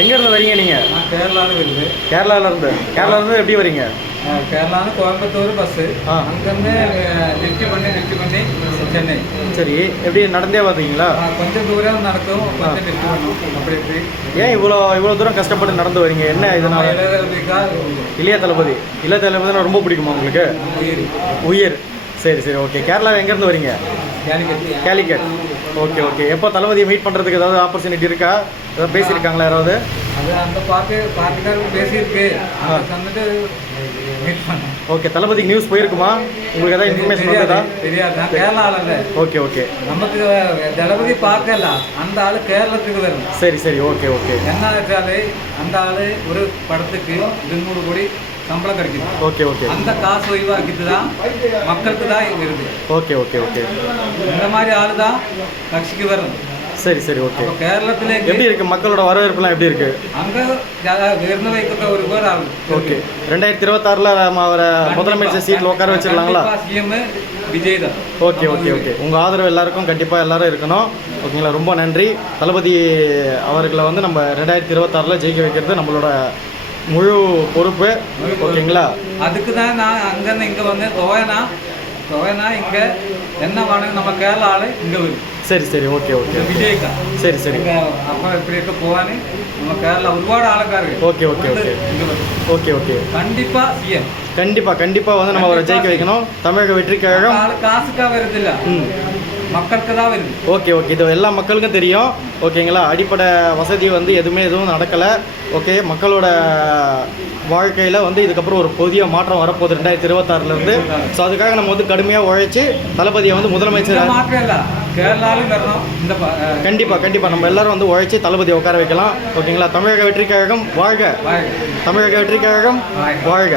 எங்கேருந்து வரீங்க நீங்கள்? நான் கேரளாவில் வருது. கேரளாவிலேருந்து எப்படி வரீங்க? கேரளான்னு கோயம்புத்தூர் பஸ்ஸு. அங்கேருந்து லிஃப்ட் பண்ணி சென்னை. சரி, எப்படி நடந்தே வர்றீங்களா? கொஞ்சம் தூரம் நடக்கும், கொஞ்சம் லிஃப்ட் பண்ணும். அப்படி இப்படி. ஏன் இவ்வளோ தூரம் கஷ்டப்பட்டு நடந்து வரீங்க? என்ன இதனால்? இளைய தளபதி ரொம்ப பிடிக்குமா உங்களுக்கு? உயிர். சரி சரி, ஓகே. கேரளா எங்கேருந்து வரீங்க? கேலிக்கட். ஓகே. எப்போ தளபதியை மீட் பண்ணுறதுக்கு ஏதாவது ஆப்பர்ச்சுனிட்டி இருக்கா? ஏதாவது பேசியிருக்காங்களா யாராவது? அது அந்த பார்ட்டிக்காரங்க பேசியிருக்கு. வந்துட்டு மீட் பண்ணேன். ஓகே, தளபதிக்கு நியூஸ் போயிருக்குமா? உங்களுக்கு ஏதாவது இன்ஃபர்மேஷன் வந்ததா? தெரியாது. நான் கேரளாவில். ஓகே. நமக்கு தளபதி பார்க்கல, அந்த ஆள் கேரளத்துக்கு வரும். சரி, ஓகே. என்ன ஆச்சாலே அந்த ஆள் ஒரு படத்துக்கு 200 கோடி சம்பளம் கிடைக்குது. ஓகே. அந்த காசு ஒய்வாக்கிட்டு தான் மக்களுக்கு தான் வருது. ஓகே. இந்த மாதிரி ஆள் தான் கட்சிக்கு வரும். சரி, ஓகே. கேரளத்தில் எப்படி இருக்கு மக்களோட வரவேற்புலாம் எப்படி இருக்கு? அங்கே உயர்ந்த வைக்க ஒரு பேர் ஆகும். ஓகே, 2026 நம்ம அவரை முதலமைச்சர் சீட்டில் உட்கார வச்சிடலாங்களா? சிஎம் விஜய் தான். ஓகே. உங்கள் ஆதரவு எல்லாருக்கும் கண்டிப்பாக எல்லாரும் இருக்கணும். ஓகேங்களா, ரொம்ப நன்றி. தளபதி அவர்களை வந்து நம்ம 2026 ஜெயிக்க வைக்கிறது நம்மளோட முழு பொறுப்பு. ஓகேங்களா, அதுக்கு தான் நான் அங்கேருந்து இங்கே வந்து துவைனா இங்கே என்ன வேணும், நம்ம கேரளா ஆள் இங்கே வரும். சரி, ஓகே. விஜய்க்கா. சரி. அப்போ இப்படி இருக்க போவான்னு நம்ம கேரளா ஒருபாடு ஆளுக்காரு. ஓகே. கண்டிப்பாக சிஎம் கண்டிப்பாக வந்து நம்ம அவரை ஜெயிக்க வைக்கணும். தமிழக வெற்றி கழகம் காசுக்காக வருதில்ல, மக்களுக்கு தான் வருது. ஓகே. இது எல்லா மக்களுக்கும் தெரியும். ஓகேங்களா, அடிப்படை வசதி வந்து எதுவும் நடக்கலை. ஓகே, மக்களோட வாழ்க்கையில் வந்து இதுக்கப்புறம் ஒரு புதிய மாற்றம் வரப்போகுது 2026 ஸோ அதுக்காக நம்ம வந்து கடுமையாக உழைச்சி தளபதியை வந்து முதலமைச்சர் மாற்றம் இல்லை, கேரளாலும் வரணும். இந்த கண்டிப்பாக நம்ம எல்லாரும் வந்து உழைச்சி தளபதியை உட்கார வைக்கலாம். ஓகேங்களா, தமிழக வெற்றி கழகம் வாழ்க! தமிழக வெற்றி கழகம் வாழ்க!